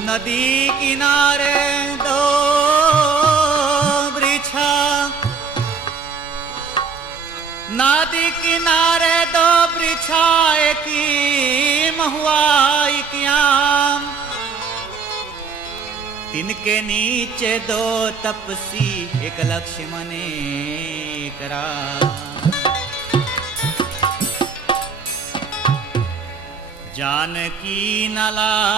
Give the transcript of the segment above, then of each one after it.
नदी किनारे दो वृक्षा, नदी किनारे दो वृक्षा की महुआ क्याम, तिनके नीचे दो तपसी एक लक्ष्मण एक राम। जानकी न लायो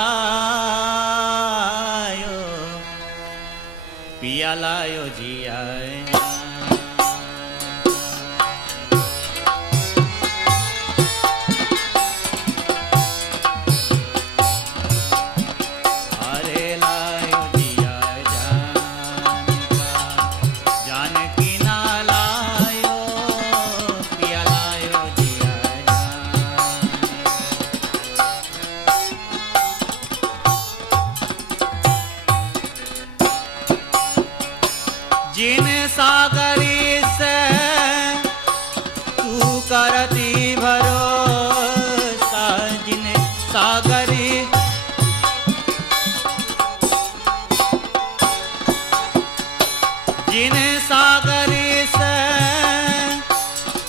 पिया लायो जिया, जिन सागरी से तू करती भरोसा, जिन सागरी जिन सागरी से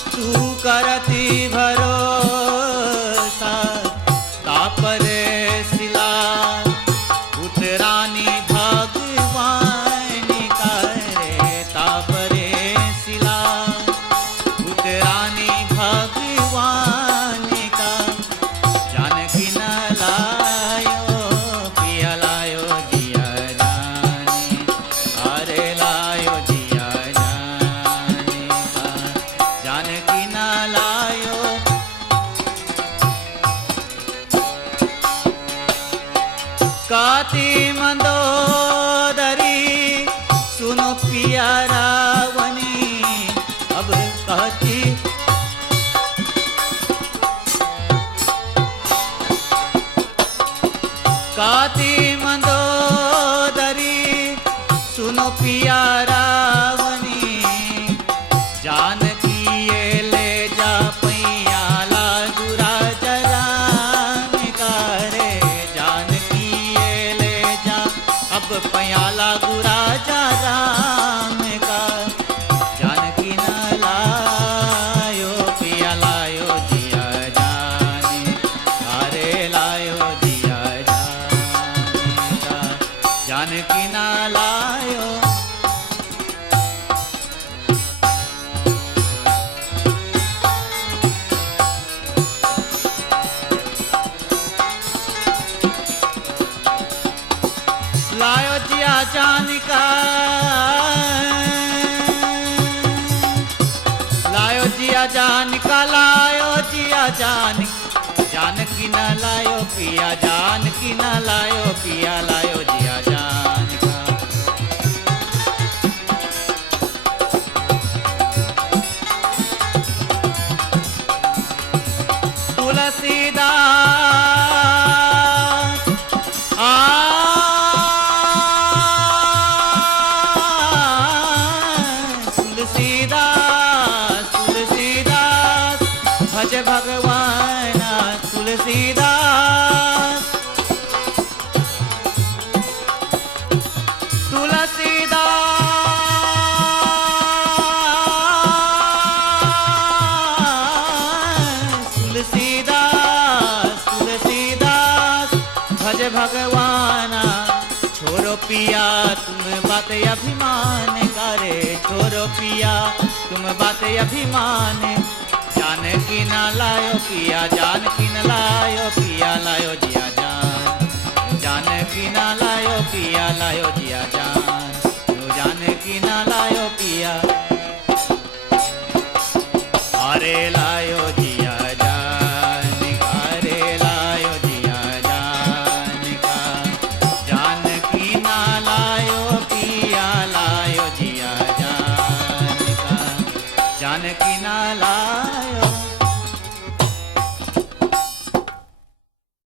तू करती भरोसा, तापरे शिला उतरानी काती मंदोदरी सुनो पिया रावणी, अब कहती काती मंदोदरी सुनो पिया रावणी, जानकी ये ले जा पैया लागू राजा राम का रे, जानकी पयाला गुराजा राम का, जानकी न लायो पिया लायो जिया जाने, अरे लायो जिया जाने का, जानकी न लायो। लायो जिया जानिका, लायो जिया जानिका, लायो जिया जानिका, जानकी न लायो पिया, जानकी न लायो पिया, लायो जिया जानिका। तुलसीदास तुलसीदास भज भगवान तुलसीदास, तुलसीदास तुलसीदास भज भगवान। छोरो पिया तुम बात अभिमान करे, छोरो पिया तुम बात अभिमान, जानकी न लायो पिया, जानकी न लायो पिया, लायो जिया जान, जानकी न लायो पिया, लायो जिया जान, जानकी न